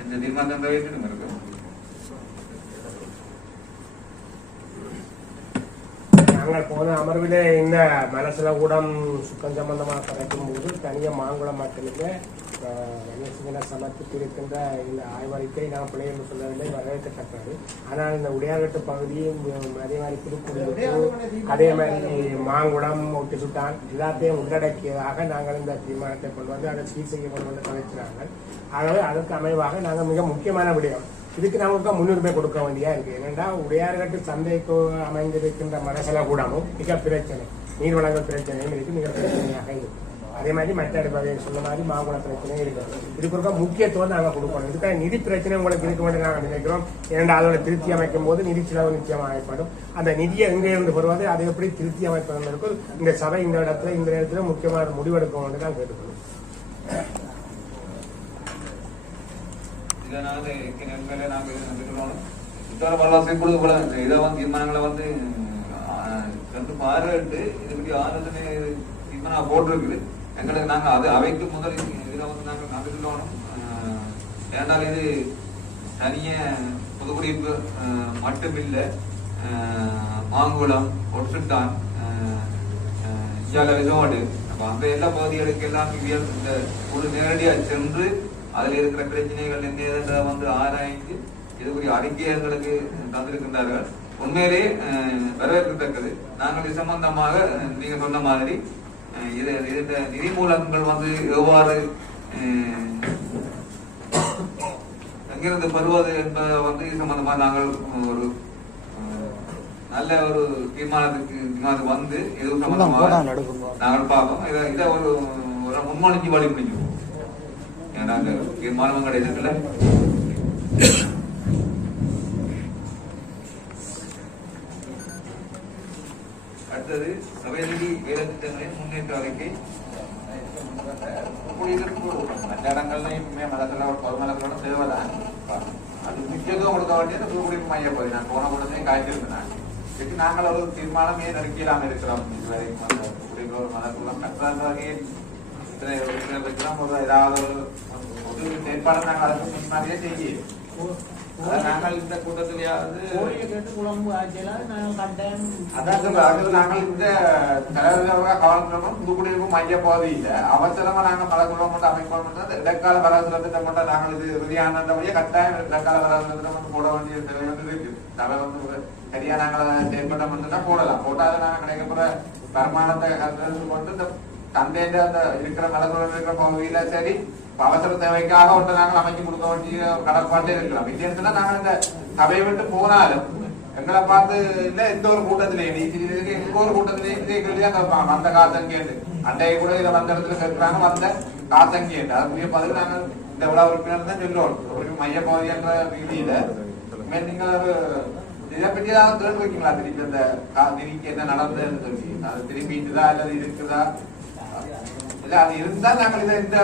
எந்த தீர்மானம் நிறைவேற்றணும் இருக்கு. நாங்கள் போன அமர்வில் இந்த மனசுல கூடம் சுத்தம் சம்பந்தமாக கரைக்கும் போது தனியாக மாங்குளம் மட்டுமில்லை சமர்ப்பித்திருக்கின்ற இந்த ஆய்வறிக்கை நான் பிள்ளை என்று சொல்லவில்லை, வரவேற்கத்தக்கது. ஆனால் இந்த உடையார்கட்டு பகுதியும் அதே மாதிரி திருக்குடியிருப்பு, அதே மாதிரி மாங்குளம், ஒட்டி சுட்டான் எல்லாத்தையும் உள்ளடக்கியதாக நாங்கள் இந்த தீர்மானத்தை கொண்டு வந்து அதை சீர் செய்ய கொண்டு வந்து கலைக்கிறார்கள். ஆகவே அதற்கு அமைவாக நாங்கள் மிக முக்கியமான விடயம் இதுக்கு நமக்கு முன்னுரிமை கொடுக்க வேண்டியா இருக்கு. ஏனென்றா உடையார்கட்டு சந்தைக்கு அமைந்திருக்கின்ற மனசல கூடமும் மிக பிரச்சனை, நீர்வளங்கள் பிரச்சனையும் இருக்கு, மிக பிரச்சனையாக இருக்கு. அதே மாதிரி மற்ற பகுதியை சொன்ன மாதிரி மாங்குள பிரச்சனை இருக்கு. இதுக்கு முக்கியத்துவம் நாங்கள் கொடுக்கணும். இதுக்காக நிதி பிரச்சனை உங்களுக்கு இருக்க வேண்டிய நாங்கள் நினைக்கிறோம். ஏனென்றால் அதோட திருத்தி அமைக்கும் போது நிதி செலவு நிச்சயமாக ஏற்படும். அந்த நிதியை எங்கே இருந்து வருவது, அதை எப்படி திருத்தி அமைப்பது இருக்கும். இந்த சபை இந்த இடத்துல முக்கியமான முடிவெடுக்க வேண்டிய தான் கேட்டுக்கணும். இதை வந்து தீர்மானங்களை வந்து பார்வையிட்டு இதுபடி ஆலோசனை தீர்மானம் போட்டிருக்குது. எங்களுக்கு நாங்க அது அவைக்கு முதல் இதுல வந்து நாங்க கண்டுக்கணும். ஏனால் இது தனிய புதுக்குடியிருப்பு மட்டுமில்லை, மாங்குளம், ஒட்டுட்டான், விசோடு, அப்ப அந்த எல்லா பகுதிகளுக்கு எல்லாம் இந்த ஒரு நேரடியா சென்று அதில் இருக்கிற பிரச்சனைகள் என்ன வந்து ஆராய்ந்து இதுக்குரிய அறிக்கையை எங்களுக்கு தந்திருக்கின்றார்கள். உண்மையிலே வரவேற்கத்தக்கது. நாங்கள் இது சம்பந்தமாக நீங்க சொன்ன மாதிரி இந்த நிதி மூலங்கள் வந்து எவ்வாறு எங்கிருந்து பெறுவது என்பதை வந்து இது சம்பந்தமாக நாங்கள் ஒரு நல்ல ஒரு தீர்மானத்துக்கு வந்து இது சம்பந்தமாக நாங்கள் பார்ப்போம். இதை ஒரு முன்மொழிஞ்சு வழி முடிஞ்சுவோம். ஏன்னா தீர்மானம் கிடையாதுல்ல. அடுத்தது சபை நிதி வேலை திட்டங்களின் முன்னேற்ற அறிக்கை. மற்ற இடங்கள்லையும் மதத்துல ஒரு பொதுமலங்களோட சேவைதான் அது முக்கியத்துவம் கொடுக்க வேண்டியது புதுக்குடியிருப்பு மைய பகுதி. நான் போன கூடத்தையும் காய்ச்சிருந்தேன். இதுக்கு நாங்கள் ஒரு தீர்மானம் ஏன் அறிக்கையிலாம இருக்கிறோம். இதுவரைக்கும் புதுக்குடியிருப்பு ஒரு மதக்குள்ள கற்ற வகையில் வைக்கலாம். ஒரு ஏதாவது ஒரு செயற்பாடு நாங்கள் அதற்கு முன்னாடியே செய்ய நாங்கள் இந்த கூட்டத்திலேயாவது நாங்கள் இந்த கவனம் புதுக்குடியிருப்பு மைய பகுதியில அவசரமா நாங்கள் பல குடும்பம் அமைக்கணும். இடைக்கால வராதுல திட்டம் மட்டும் நாங்கள் இது இறுதியான கட்டாயம் இடைக்கால வராதுல மட்டும் போட வேண்டிய தேவை வந்து இருக்கு. அதை வந்து சரியா நாங்கள் செயல்பட்ட மட்டும்தான் போடலாம். போட்டாலும் நாங்கள் கிடைக்கப்படுற வருமானத்தை கொண்டு இந்த தந்தையில அந்த இருக்கிற மலக்குள்ள இருக்கிற பகுதியில சரி அவசர தேவைக்காக ஒன்று நாங்கள் அமைச்சு கொடுக்க வேண்டிய கடற்பாட்டே இருக்கலாம். இல்லைன்னா நாங்கள் இந்த சபையை விட்டு போனாலும் எங்களை பார்த்து இல்ல எந்த ஒரு கூட்டத்திலேயே எங்க ஒரு கூட்டத்திலேயே இதே கேள்விதான் கேட்பாங்க. வந்த காசம் கேட்டு அண்டையை கூட இதை வந்த இடத்துல கேட்கிறாங்க. வந்த காசம் கேட்டு அதுக்குரிய பதில் நாங்கள் இந்த விழா உறுப்பினர் தான் சொல்லுவோம். ஒரு மைய பகுதி என்ற ரீதியில நீங்கள் ஒரு இதை பற்றி ஏதாவது கேட்டு வைக்கீங்களா? திருப்பி அந்த நிதிக்கு என்ன நடந்ததுன்னு சொல்லி அது திரும்பிட்டுதா அல்லது இருக்குதா இல்ல அது இருந்தா நாங்கள் இதை இந்த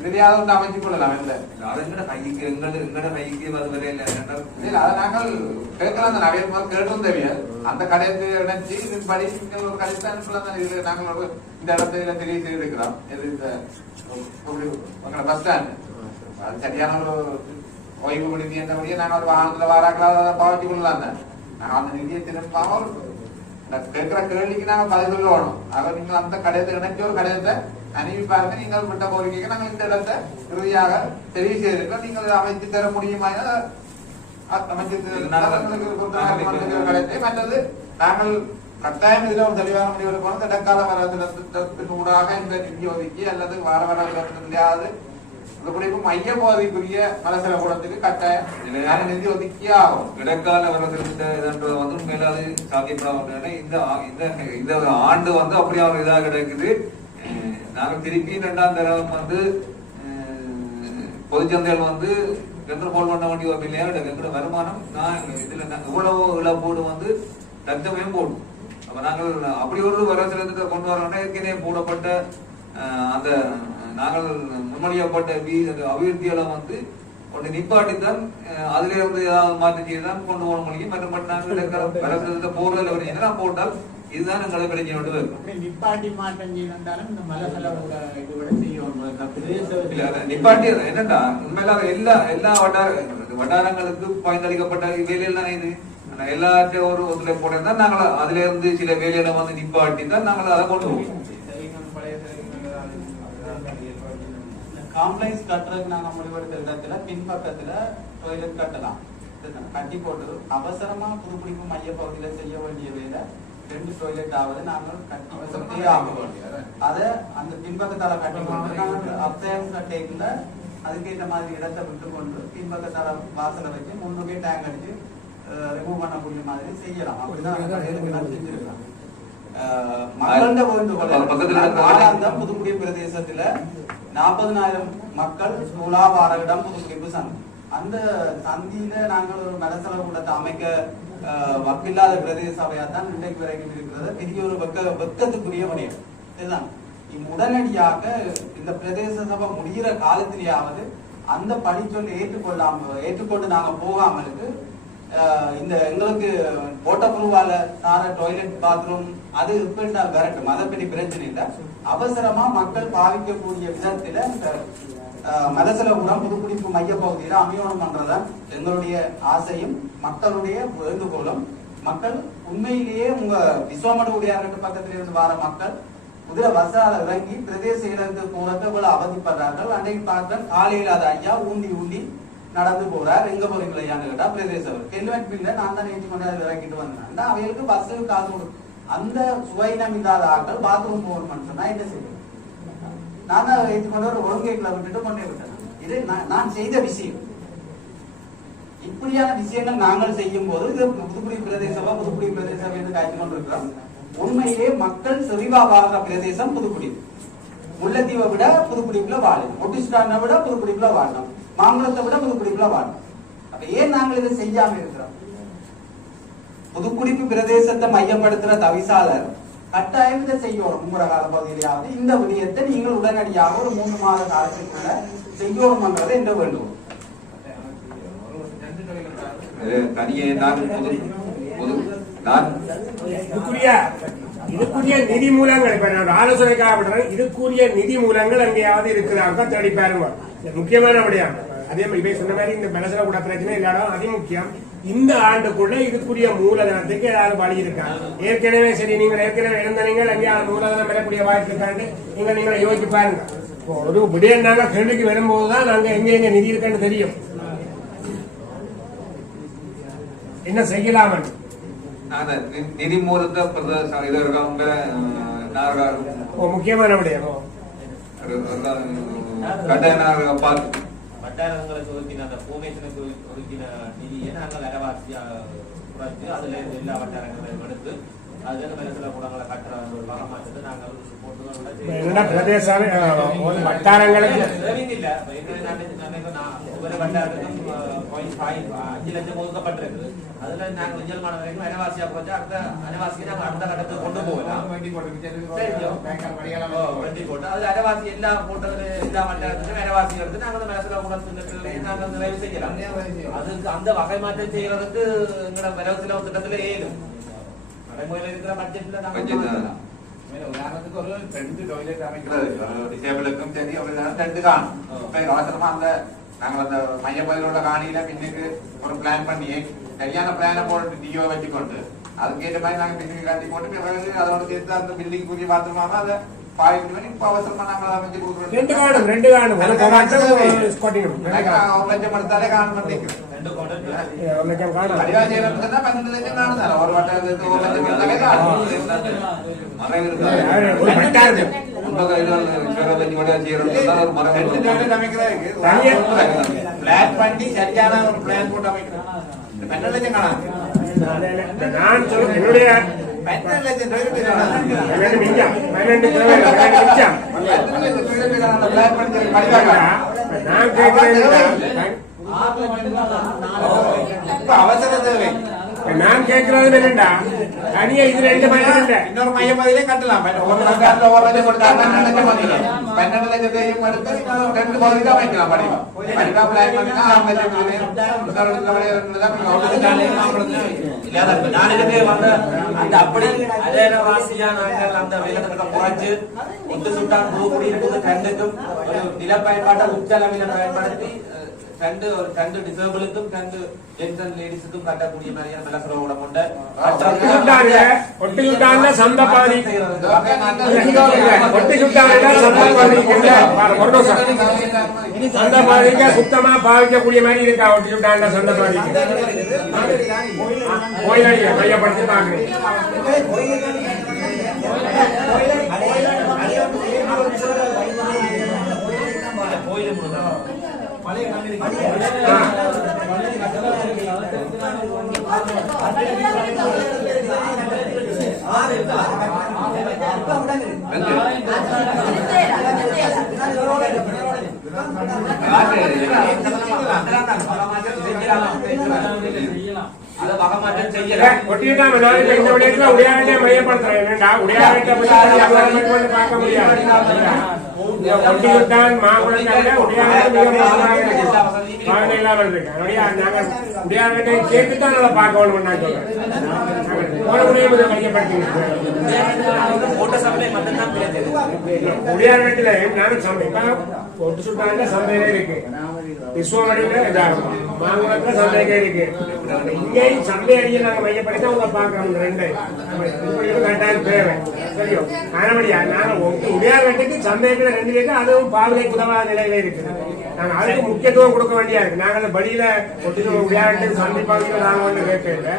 இறுதியாக ஒன்று அமைச்சு கொள்ளலாம். இல்ல அது எங்கட கைக்கு எங்கட கைக்கு வருவதே இல்லை. இல்ல அதை நாங்கள் கேட்கலாம். நிறைய கேட்டும் தெரியாது. அந்த கடையத்தை இணைச்சு இது படி ஒரு கடைசி அனுப்பலாம். இதுல நாங்கள் ஒரு இந்த இடத்துல தெரிய செய்திருக்கிறோம். இது இந்த பஸ் ஸ்டாண்ட் அது சரியான ஒரு ஓய்வு விடுதி என்றபடியே நாங்கள் ஒரு வாகனத்துல வாராக்களாக பாவச்சு கொள்ளலாம். நாங்கள் அந்த நிதியை திரும்ப கேட்கிற கேள்விக்கு நாங்கள் பதில் சொல்லணும். ஆக நீங்கள் அந்த கடையத்தை இணைச்சு ஒரு கடையத்தை அனுப்பி பாருங்க. நீங்கள் விட்ட கோரிக்கைக்கு நாங்கள் இந்த இடத்தை இறுதியாக தெரிவு செய்திருக்கோம். நீங்கள் அமைத்து தர முடியுமா? மற்றது நாங்கள் கட்டாயம் இதுல ஒரு தெளிவான முடிவு எடுக்கணும். இடக்கால வரத்தினூடாக இந்த நிதி ஒதுக்கி அல்லது வார வரவில்லையாவது குடியிருப்பு மைய பகுதிக்குரிய மலசல கூடத்துக்கு கட்டாயம் நிதி ஒதுக்கியே ஆகும். இடைக்கால வரத்தினது வந்து உண்மையில அது சாத்தியப்படாது. இந்த ஆண்டு வந்து அப்படியே ஒரு இதாக கிடைக்குது. நாங்கள் திருப்பி 2ஆம் தரம் வந்து பொதுச்சந்தையில் வந்து கண்ட்ரோல் பண்ண வேண்டிய ஒரு இல்லையா எங்களோட வருமானம் நான் இதுல இவ்வளவு இழப்போடு வந்து லட்சமையும் போடும். அப்ப நாங்கள் அப்படி ஒரு வரத்தினத்தை கொண்டு வரோம்னா ஏற்கனவே போடப்பட்ட அந்த நாங்கள் முன்மொழியப்பட்ட அபிவிருத்திகளை வந்து கொண்டு நிப்பாட்டித்தான் அதுல இருந்து ஏதாவது மாற்றம் செய்துதான் கொண்டு போக முடியும். மற்றபடி நாங்கள் அரசு போறதில் வரீங்கன்னா போட்டால் இதுதான் எங்களை பிரச்சனை கொண்டு வரும். நிப்பாட்டி மாற்றம் செய்தாலும் இந்த மலை செலவோட இதுவிட செய்யும். நிப்பாட்டி என்னண்டா உண்மையில எல்லா வட்டாரங்களுக்கு பயனளிக்கப்பட்ட வேலையில் தானே இது. எல்லாத்தையும் ஒரு ஒத்துல போட்டா நாங்கள் அதுல இருந்து சில வேலையில வந்து நிப்பாட்டி தான் நாங்கள் அதை கொண்டு போவோம். காம்ப்ளெக்ஸ் கட்டுறதுக்கு நாங்க முடிவெடுத்த இடத்துல பின்பக்கத்துல டாய்லெட் கட்டலாம் கட்டி போட்டு அவசரமா புதுப்பிடிப்பு மைய பகுதியில செய்ய வேண்டிய வேலை 2 டாய்லெட் ஆவது நாங்கள் கட்டி ஆகும். அதை அந்த பின்பக்கத்தால கட்டி கொண்டு நாங்கள் அப்டேம் கட்டேக்குள்ள அதுக்கேற்ற மாதிரி இடத்தை விட்டு கொண்டு பின்பக்கத்தால வாசலை வச்சு முன்னுக்கே டேங்க் அடிச்சு ரிமூவ் பண்ணக்கூடிய மாதிரி செய்யலாம். அப்படிதான் செஞ்சிருக்கலாம். மக்கள்கிட்ட வேண்டுகோள் புதுக்குடி பிரதேசத்துல 40,000 மக்கள் வார இடம் புதுக்குடிப்பு சந்தி. அந்த சந்தியில நாங்கள் ஒரு மலசல கூடத்தை அமைக்க வக்கில்லாத பிரதேச சபையா தான் இன்றைக்கு வரைக்கும் இருக்கிறது. பெரிய ஒரு வெக்கத்துக்குரிய விடயம் இதுதான். உடனடியாக இந்த பிரதேச சபை முடிகிற காலத்திலேயாவது அந்த பணி சொல்லி ஏற்றுக்கொண்டு நாங்க போகாமலுக்கு இந்த எங்களுக்கு போட்டப்புருவால தார டாய்லெட் பாத்ரூம் அது இப்ப வரட்டும், அதை பற்றி பிரச்சனை இல்லை. அவசரமா மக்கள் பாவிக்கக்கூடிய விதத்துல இந்த மலசலபுரம் புதுக்குடிப்பு மைய பகுதியில அமையணும் பண்றதான் எங்களுடைய ஆசையும் மக்களுடைய வேண்டுகோளும். மக்கள் உண்மையிலேயே உங்க விஸ்வமட உடையார்கிட்ட பக்கத்துல இருந்து வர மக்கள் குதிரை பஸ்ஸால இறங்கி பிரதேச இடத்துக்கு போறதுக்கு இவ்வளவு அவதிப்படுறார்கள். அன்றைக்கு பார்க்க காலையில் அது ஐயா ஊண்டி நடந்து போறார். எங்க போறீங்களா ஐயான்னு கேட்டா பிரதேசம் ஹெல்மெட் பில்ல நான் தான் ஏற்றி கொண்டு அதை இறங்கிட்டு வந்தேன். அவைகளுக்கு பஸ்ஸுக்கு காசு கொடுக்கும். அந்த சுவைனம் இல்லாத ஆட்கள் பாத்ரூம் போகணும்னு சொன்னா என்ன செய்யும்? நான் தான் ஏற்றி கொண்டு ஒரு ஒழுங்கைகளை விட்டுட்டு கொண்டே விட்டேன். இது நான் செய்த விஷயம். இப்படியான விஷயங்கள் நாங்கள் செய்யும் போது இது புதுக்குடி பிரதேசம் என்று காய்ச்சி கொண்டிருக்கிறோம். உண்மையிலே மக்கள் செறிவா வாழ்ற பிரதேசம் புதுக்குடி. முல்லைத்தீவை விட புதுக்குடிப்புல வாழணும், ஒட்டிஸ்டானை விட புதுக்குடிப்புல வாழணும், மாங்குளத்தை விட புதுக்குடிப்புல வாழணும். அப்ப ஏன் நாங்கள் இதை செய்யாம இருக்கிறோம்? புதுக்குடிப்பு பிரதேசத்தை மையப்படுத்துற தவிசாளர் கட்டாயம் இதை செய்யணும். மும்முற கால பகுதியிலாவது இந்த விடயத்தை நீங்கள் உடனடியாக ஒரு 3 மாத காலத்திற்குள்ள செய்யணும்ன்றது என்ற வேண்டும். தனியே இதுக்குரிய நிதி மூலங்கள் இப்ப நான் ஆலோசனைக்காக இதுக்குரிய நிதி மூலங்கள் அங்கேயாவது இருக்கிறாங்க தேடி பாருங்க. முக்கியமான விடயம். அதே மாதிரி இப்ப சொன்ன மாதிரி இந்த மனசுல கூட பிரச்சனை இல்லாத அதி முக்கியம். இந்த ஆண்டுக்குள்ள இதுக்குரிய மூலதனத்துக்கு ஏதாவது வழி இருக்கா? ஏற்கனவே சரி, நீங்கள் ஏற்கனவே இருந்த நீங்கள் அங்கேயாவது மூலதனம் பெறக்கூடிய வாய்ப்பு இருக்காண்டு நீங்களை யோசிச்சு பாருங்க. ஒரு விடயம் நாங்க கேள்விக்கு வரும்போதுதான் நாங்க எங்க நிதி இருக்கான்னு தெரியும், என்ன செய்யலாம். நிதி மூலத்தை முக்கியமான விடயம் வட்டாரங்களுக்கு ஒதுக்கின அந்த பூமேசனுக்கு ஒதுக்கின நிதியை நாங்கள் அரைவாசியா குறைச்சு அதுல இருந்து எல்லா வட்டாரங்களையும் எடுத்து அதுல மனசுல கூடங்களை கட்டுற ஒரு வகமாற்றத்தை நாங்கள் வட்டாரங்களுக்கு இல்ல. ஒவ்வொரு வட்டாரத்துக்கும் 5 லட்சம் ஒதுக்கப்பட்டிருக்கு. அதுல நாங்கள் விஜயமான வரைக்கும் அரைவாசியா குறைச்சு அடுத்த அரைவாசியை நாங்கள் அடுத்த கட்டத்துக்கு கொண்டு போகலாம். வண்டி போட்டு அதுல அரைவாசி எல்லா போட்டதுல எல்லா வட்டாரத்துக்கும் அரைவாசி எடுத்து நாங்கள் மனசுல கூட நாங்கள் நிறைவு செய்யலாம். அதுக்கு அந்த வகை மாற்றம் செய்யறதுக்கு எங்களோட வரவு செலவு திட்டத்துல ஏழும் நடைமுறையில் இருக்கிற பட்ஜெட்ல நாங்கள் உதாரணத்துக்கு ஒரு 2 டாய்லெட் அமைக்கிறது டிசேபிளுக்கும் சரி அப்படிதான் 2 காணும். இப்ப அவசரமா நாங்கள் அந்த மைய பகுதியிலுள்ள காணியில பின்னுக்கு ஒரு பிளான் பண்ணி சரியான பிளான போட்டு டிஓ வச்சுக்கொண்டு அதுக்கேற்ற மாதிரி நாங்க பின்னுக்கு காட்டி போட்டு அதோட சேர்த்து அந்த பில்டிங் கூடிய பாத்திரமாக அதை பாயிண்ட் பண்ணி இப்ப அவசரமா நாங்கள் அமைச்சு கொடுக்குறோம். 2 காணும் 1 லட்சம் எடுத்தாலே காணும் பண்ணிக்கிறோம். 1 லட்சம் காணும் அடிவாசி 12 லட்சம் காணும். ஒரு வட்டாரத்துக்கு 1 லட்சம் எடுத்தாலே காணும். பிளான் பண்ணி சரியான ஒரு பிளான் போட்டு அமைக்கிறோம். 12 லட்சம் காணும். நான் சொல்ல என்னுடைய 12 லட்சம் நான் கேட்கிறேன் அவசர தேவை நான் கேட்கறது என்னடா தனியா இது 2 மையம் இல்ல இன்னொரு மைய பதிலே கட்டலாம் ஒரு லட்சம் ஓரளவு கொடுத்தா 12 லட்சம் மதியம் 12 லட்சத்தையும் எடுத்து 2 பகுதி தான் வைக்கலாம் படிவா படிவா பிளான் பண்ணினா நான் இதுவே வந்து அந்த அப்படி அதே வாசியா நாங்கள் அந்த வேலைகளை குறைச்சு ஒட்டு சுட்டான் குடி இருக்குது ரெண்டுக்கும் ஒரு நில பயன்பாட்டை உச்சளவில் பயன்படுத்தி ரெண்டு டிசேபிளுக்கும் 2 ஜென்ஸ் அண்ட் லேடிஸுக்கும் கட்டக்கூடிய மாதிரியான விளக்குறவோட கொண்ட ஒட்டி சுட்டாங்க சந்த பாதி ஒட்டி சுட்டாங்க சந்த பாதிக்க சுத்தமா பாவிக்கக்கூடிய மாதிரி இருக்கா ஒட்டி சுட்டாங்க சந்த பாதிக்கு கோயிலடிக்க மையப்படுத்தி பாக்குறேன் உடையாட்டை மையப்படுத்துறேன் உடையாட்டை பார்க்க முடியாது ஒட்டிவிட்டான் மாங்குளத்தால உடையாட்டை இல்லாமல் இருக்கு நாங்கள் உடையாட்டை கேட்டுதான் நல்லா பார்க்கணும் நான் சொல்றேன் மையப்படுத்தி உடையாட்டத்துல நானும் சமைப்பேன் ஒட்டு சுட்டாங்க சந்தையில இருக்கு விஸ்வமடியில மாங்குளத்துல சந்தைக்கே இருக்கு இங்கேயும் சந்தை அடியை நாங்க மையப்படுத்தி உங்களை பாக்குறோம் 2 கட்டாயம் தேவை சரியோ ஆனபடியா நாங்க உடையாட்டுக்கு சந்தைக்குள்ள 2 இருக்கு அதுவும் பாவனை உதவாத நிலையில இருக்குது நாங்க அதுக்கு முக்கியத்துவம் கொடுக்க வேண்டியா இருக்கு நாங்க அந்த படியில ஒட்டி உடையாட்டு சந்தை பகுதியில் நாங்க ஒண்ணு கேட்கல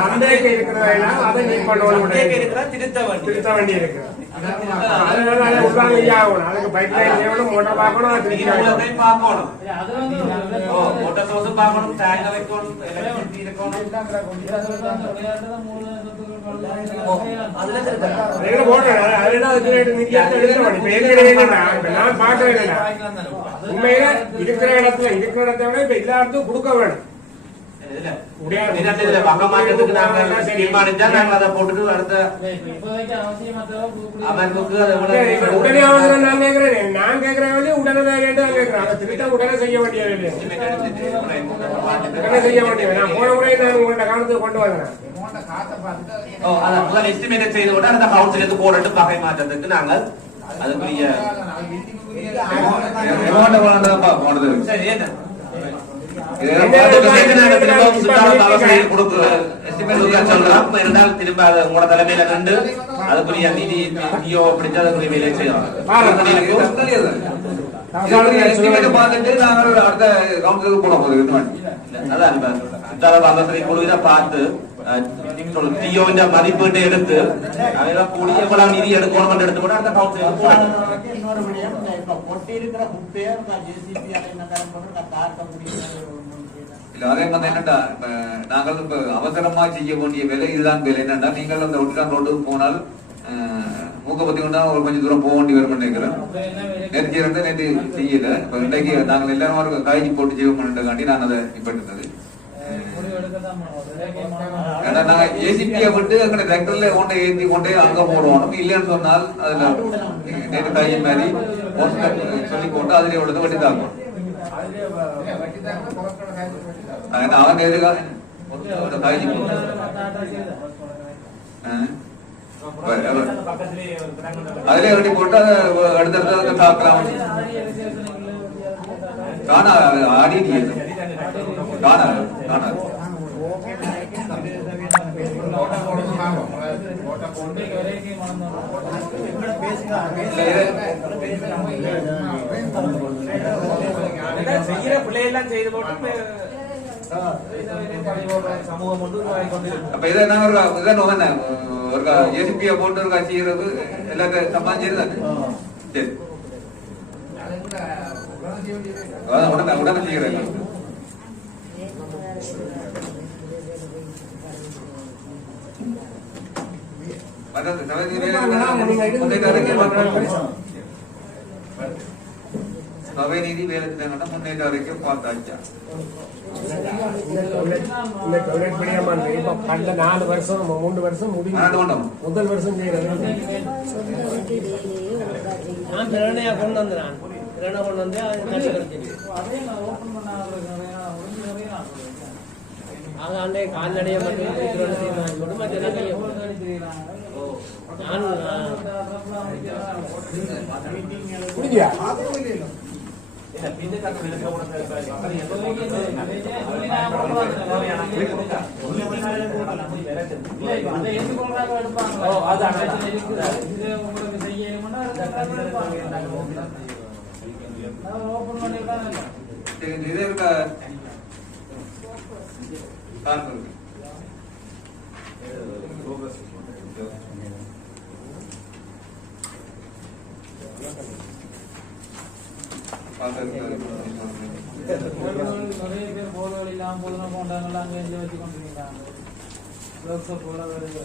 சந்தைக்கு இருக்கிறதெல்லாம் அதை நீட் பண்ணணும் திருத்த வேண்டி இருக்கு அதனால அதை உள்வாங்க ஆகணும் அதுக்கு பைப் லைன் செய்யணும் மோட்டர் பார்க்கணும் பார்க்கணும் மோட்டர் சோர்ஸ் பார்க்கணும் டேங்க் வைக்கணும் உண்மையில இருக்கிற இடத்துல விட இப்ப எல்லா இடத்துக்கும் கொடுக்க வேணும் மாற்றத்துக்கு நாங்க தீர்மானிச்சா நாங்க அதை போட்டுட்டு அடுத்த அமைப்புக்கு உடனே அவசரம் நான் கேட்கிறேன் நான் கேட்கிறேன் உடனே கேட்டா கேட்கிறேன் திருத்த உடனே செய்ய வேண்டியது உடனே செய்ய வேண்டியது நான் போன முறை நான் உங்கள்ட்ட கவனத்துக்கு கொண்டு வந்தேன் முதல் எஸ்டிமேட் செய்து விட்டு அந்த கவுன்சிலுக்கு போட்டு பகை மாற்றத்துக்கு நாங்கள் அதுக்குரிய சரி என்ன திரும்ப உங்களோட தலைமையில கண்டு அதுக்குரிய நிதியோ பிடிச்ச அதுக்குரிய வேலையை செய்யலாம் பார்த்துட்டு நாங்கள் அடுத்த கவுன்சிலுக்கு போன போது அதான் பார்த்து டிஓவின் மதிப்பீட்டை எடுத்து அதெல்லாம் கூடிய எவ்வளவு நிதி எடுக்கணும் எடுத்து கூட அந்த கவுன்சிலுக்கு இல்ல அதே மாதிரி என்னண்டா நாங்கள் இப்ப அவசரமா செய்ய வேண்டிய வேலை இதுதான் வேலை என்னண்டா நீங்கள் அந்த ஒட்டிதான் ரோட்டுக்கு போனால் மூக்க பத்தி கொண்டா ஒரு கொஞ்சம் தூரம் போக வேண்டி வரும் நினைக்கிறேன் நேற்று இருந்து நேற்று செய்யல இப்ப இன்றைக்கு நாங்கள் எல்லாரும் காய்ச்சி போட்டு செய்ய பண்ணிட்டாண்டி நான் அதை நிப்பட்டிருந்தது ஏசிபியை விட்டு அங்கே ரெக்கர்ல கொண்டே ஏற்றி கொண்டே அங்க போடுவோம் இல்லைன்னு சொன்னால் அதுல நேற்று காய்ச்சி மாதிரி சொல்லி போட்டு அதுல உள்ளது வெட்டி தாக்கும் அவன் காய்ச்சி போட்டு அதுல வெட்டி போட்டு அடுத்தடுத்த தாக்கலாம் காணாது ஆடி காணாது காணாது செய்யற பிள்ளையெல்லாம் செய்து போட்டு சமூகம் அப்ப இதை இதான் ஒரு ஏசிபியை போட்டு ஒரு செய்யறது எல்லாத்தையும் சம்பாதிச்சிருந்தாங்க சரி உடனே செய்யறேன் சபை நீதி வேலை திட்டங்கள்ட்ட முன்னேற்ற வரைக்கும் பார்த்தாச்சா? இந்த டொய்லெட் பிடியாம இப்ப கடந்த 4 வருஷம் 3 வருஷம் முடியும். முதல் வருஷம் செய்யறது நான் பிறனையா கொண்டு வந்தேன். பிறனை கொண்டு வந்து அங்கே கால்நடைய மட்டும் முடிஞ்சா இது இருக்கா நிறைய பேர் போதல் இல்லாம போதுனா போண்டாங்களா அங்க எங்க வச்சு கொண்டிருக்காங்க. போல வருது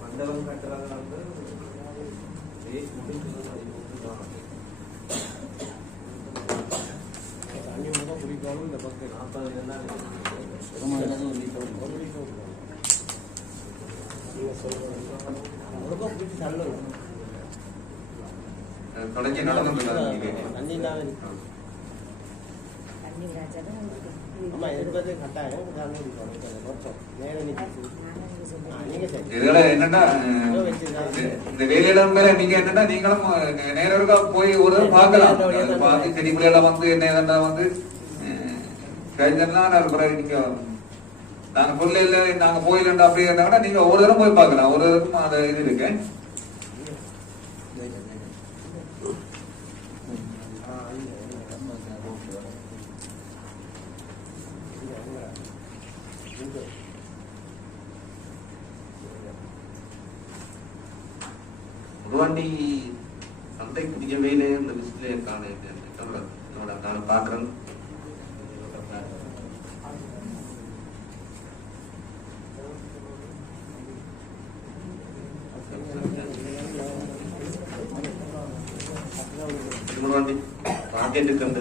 மண்டபம் கட்டுறதுல வந்து இந்த பக்கம் 40 தொடங்கி நடந்து இதுல என்னன்னா இந்த வேலையிடம் மேல நீங்க என்னன்னா நீங்களும் நேரம் போய் ஒரு பார்க்கலாம். பார்த்து செடிக்குள்ள எல்லாம் வந்து என்ன ஏதா வந்து கழிஞ்சா நீங்க நாங்க பொருள் இல்ல நாங்க போயிடலாம் அப்படி இருந்தாங்கன்னா நீங்க ஒரு தரம் போய் பார்க்கலாம். ஒரு தரம் அந்த இது இருக்கு. உருவாண்டி சந்தைக்குரிய வேலை இந்த லிஸ்ட்ல நான் பாக்குறேன். திருமணவாண்டி பாக்கெட்டு கண்டு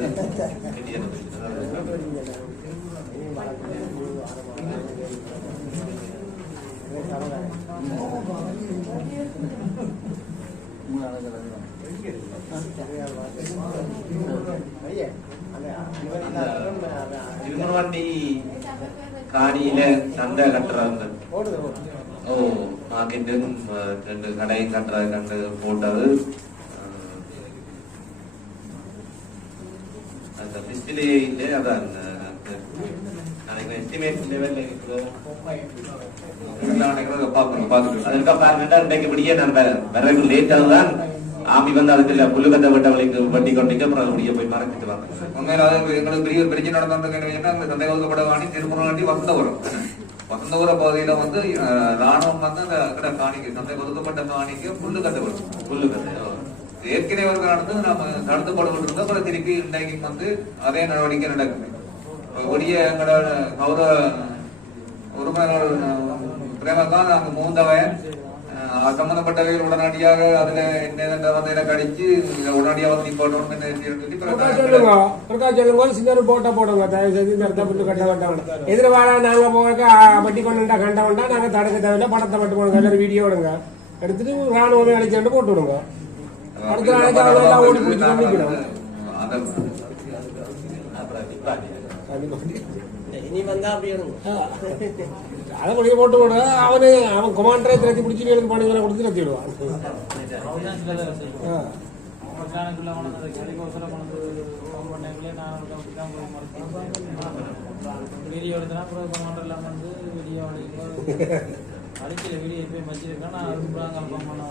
திருமணவாண்டி காணியில சந்தை கட்டுறாங்க. ஓ மார்க்கெட்டு 2 கடையும் கட்டுறது கண்டு போட்டது அந்த லிஸ்டிலே இல்லை. அதான் எஸ்டிமேட் லெவல்ல லேட்டாதான் ஆமி வந்து அதுக்கு புல்லுக்கத்தை விட்டவளைக்கு வட்டி கொண்டிட்டு அப்புறம் முடிய போய் மறைச்சிட்டு வாங்க. உண்மையில எங்களுக்கு பெரிய பிரச்சனை நடந்ததுன்னா அந்த சந்தேகப்பட வாணி திருமணவாண்டி வசந்தபுரம் வசந்தபுரம் பகுதியில வந்து ராணுவம் வந்து அந்த காணிக்கு சந்தை ஒதுக்கப்பட்ட காணிக்கு புல்லுக்கத்தை வரும். புல்லுக்கத்தை ஏற்கனவே ஒரு நடந்து நம்ம தடுத்துப்பட்டு இருந்தோம். அப்புறம் திருப்பி இன்றைக்கு வந்து அதே நடவடிக்கை நடக்குது. ஒடிய எங்களோட கௌரவ உறுப்பினர்கள் பிரேமகாந்த் அங்கு மூந்தவன் சம்பந்தப்பட்டவைகள் உடனடியாக அதுல என்ன வந்து எனக்கு அடிச்சு உடனடியாக வந்து நிப்பாட்டணும் சொல்லுங்க சின்ன ஒரு போட்டோ போடுங்க தயவு செய்து இந்த இடத்த புல்லு கட்ட வேண்டாம் எதிர்வாழ நாங்க போக வட்டி கொண்டுட்டா கண்ட வேண்டாம் நாங்க தடுக்க தேவையில்ல படத்தை மட்டும் போடுங்க எல்லாரும் வீடியோ எடுங்க எடுத்துட்டு ராணுவமே அடிச்சு போட்டு விடுங்க அடுத்த நாளைக்கு அவங்க எல்லாம் ஓடி பிடிச்சி பண்ணிக்கணும் இனி வந்தா அப்படி அதை முடிய போட்டு விட அவன் கொமாண்டரை திரட்டி பிடிச்சி எனக்கு பணங்களை கொடுத்து திரட்டி விடுவான் வீடியோ எடுத்தனா கொமாண்டர் எல்லாம் வந்து வீடியோ அடிக்கல வீடியோ போய் வச்சிருக்கேன் நான் அதுக்கு பண்ண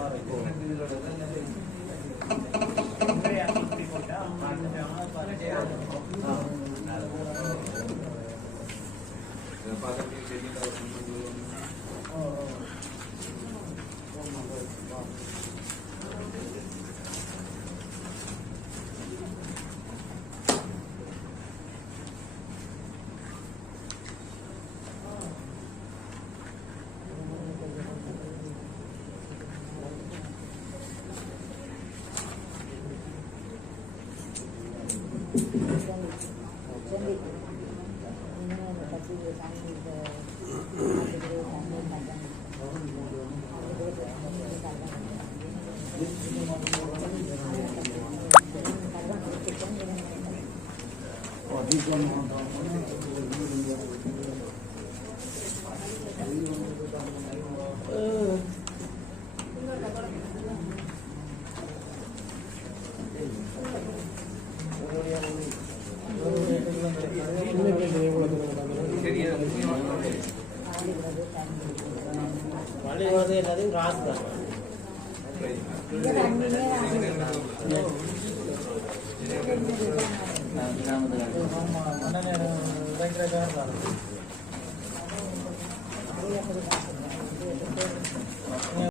எல்லாத்தையும் காசு தான்